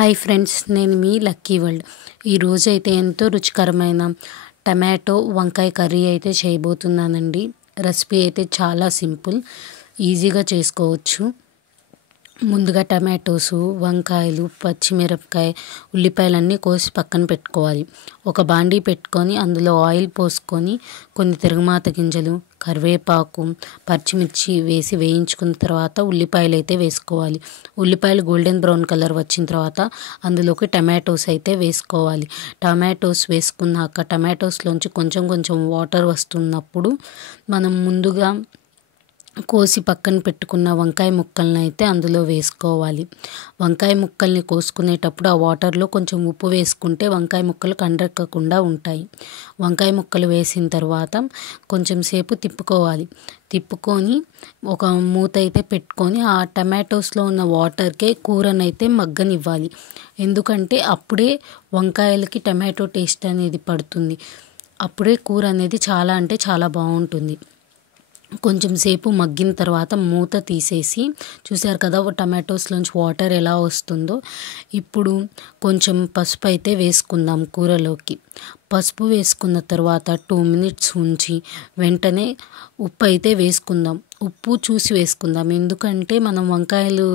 Hi friends, నేను మీ lucky world. ఈరోజైతే ఎంతో రుచికరమైన టమాటో వంకాయ కర్రీ అయితే చేయబోతున్నానండి. రెసిపీ అయితే చాలా సింపుల్, ఈజీగా చేసుకోవచ్చు. ముందుగా టమాటోసు, వంకాయలు, పచ్చిమిరపకాయ, ఉల్లిపాయలన్నీ కోసి పక్కన పెట్టుకోవాలి. ఒక బాండీ పెట్టుకొని అందులో ఆయిల్ పోసుకొని కొన్ని తిరగమాత గింజలు, కరివేపాకు, పచ్చిమిర్చి వేసి వేయించుకున్న తర్వాత ఉల్లిపాయలు అయితే వేసుకోవాలి. ఉల్లిపాయలు గోల్డెన్ బ్రౌన్ కలర్ వచ్చిన తర్వాత అందులోకి టమాటోస్ అయితే వేసుకోవాలి. టమాటోస్ వేసుకున్నాక టమాటోస్లోంచి కొంచెం కొంచెం వాటర్ వస్తున్నప్పుడు మనం ముందుగా కోసి పక్కన పెట్టుకున్న వంకాయ ముక్కల్ని అయితే అందులో వేసుకోవాలి. వంకాయ ముక్కల్ని కోసుకునేటప్పుడు ఆ వాటర్లో కొంచెం ఉప్పు వేసుకుంటే వంకాయ ముక్కలు కండ్రెక్కకుండా ఉంటాయి. వంకాయ ముక్కలు వేసిన తర్వాత కొంచెం సేపు తిప్పుకోవాలి. తిప్పుకొని ఒక మూత అయితే పెట్టుకొని ఆ టమాటోస్లో ఉన్న వాటర్కే కూరనైతే మగ్గనివ్వాలి. ఎందుకంటే అప్పుడే వంకాయలకి టమాటో టేస్ట్ అనేది పడుతుంది. అప్పుడే కూర అనేది చాలా అంటే చాలా బాగుంటుంది. కొంచెం సేపు మగ్గిన తర్వాత మూత తీసేసి చూసారు కదా టమాటోస్లోంచి వాటర్ ఎలా వస్తుందో. ఇప్పుడు కొంచెం పసుపు అయితే వేసుకుందాం కూరలోకి. పసుపు వేసుకున్న తర్వాత 2 minutes ఉంచి వెంటనే ఉప్పు అయితే వేసుకుందాం. ఉప్పు చూసి వేసుకుందాం, ఎందుకంటే మనం వంకాయలు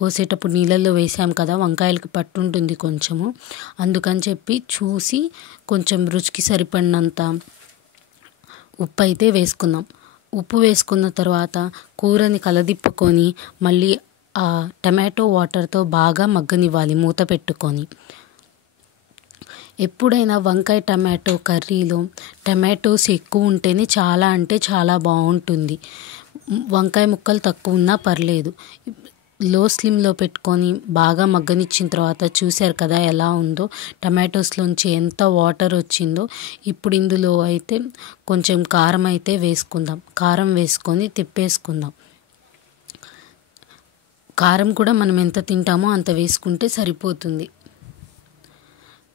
కోసేటప్పుడు నీళ్ళల్లో వేసాం కదా, వంకాయలకి పట్టుంటుంది కొంచెము. అందుకని చెప్పి చూసి కొంచెం రుచికి సరిపడినంత ఉప్పు అయితే వేసుకుందాం. ఉప్పు వేసుకున్న తర్వాత కూరని కలదిప్పుకొని మళ్ళీ ఆ టమాటో వాటర్తో బాగా మగ్గనివ్వాలి మూత పెట్టుకొని. ఎప్పుడైనా వంకాయ టమాటో కర్రీలో టమాటోస్ ఎక్కువ ఉంటేనే చాలా అంటే చాలా బాగుంటుంది. వంకాయ ముక్కలు తక్కువ ఉన్నా పర్లేదు. లో స్లిమ్లో పెట్టుకొని బాగా మగ్గనిచ్చిన తర్వాత చూశారు కదా ఎలా ఉందో, టమాటోస్లోంచి ఎంత వాటర్ వచ్చిందో. ఇప్పుడు ఇందులో అయితే కొంచెం కారం అయితే వేసుకుందాం. కారం వేసుకొని తిప్పేసుకుందాం. కారం కూడా మనం ఎంత తింటామో అంత వేసుకుంటే సరిపోతుంది.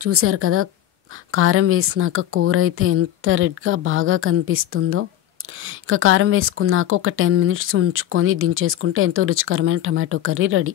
చూశారు కదా కారం వేసినాక కూర అయితే ఎంత రెడ్గా బాగా కనిపిస్తుందో. ఇంకా కారం వేసుకున్నాక ఒక 10 minutes ఉంచుకొని దించేసుకుంటే ఎంతో రుచికరమైన టమాటో కర్రీ రెడీ.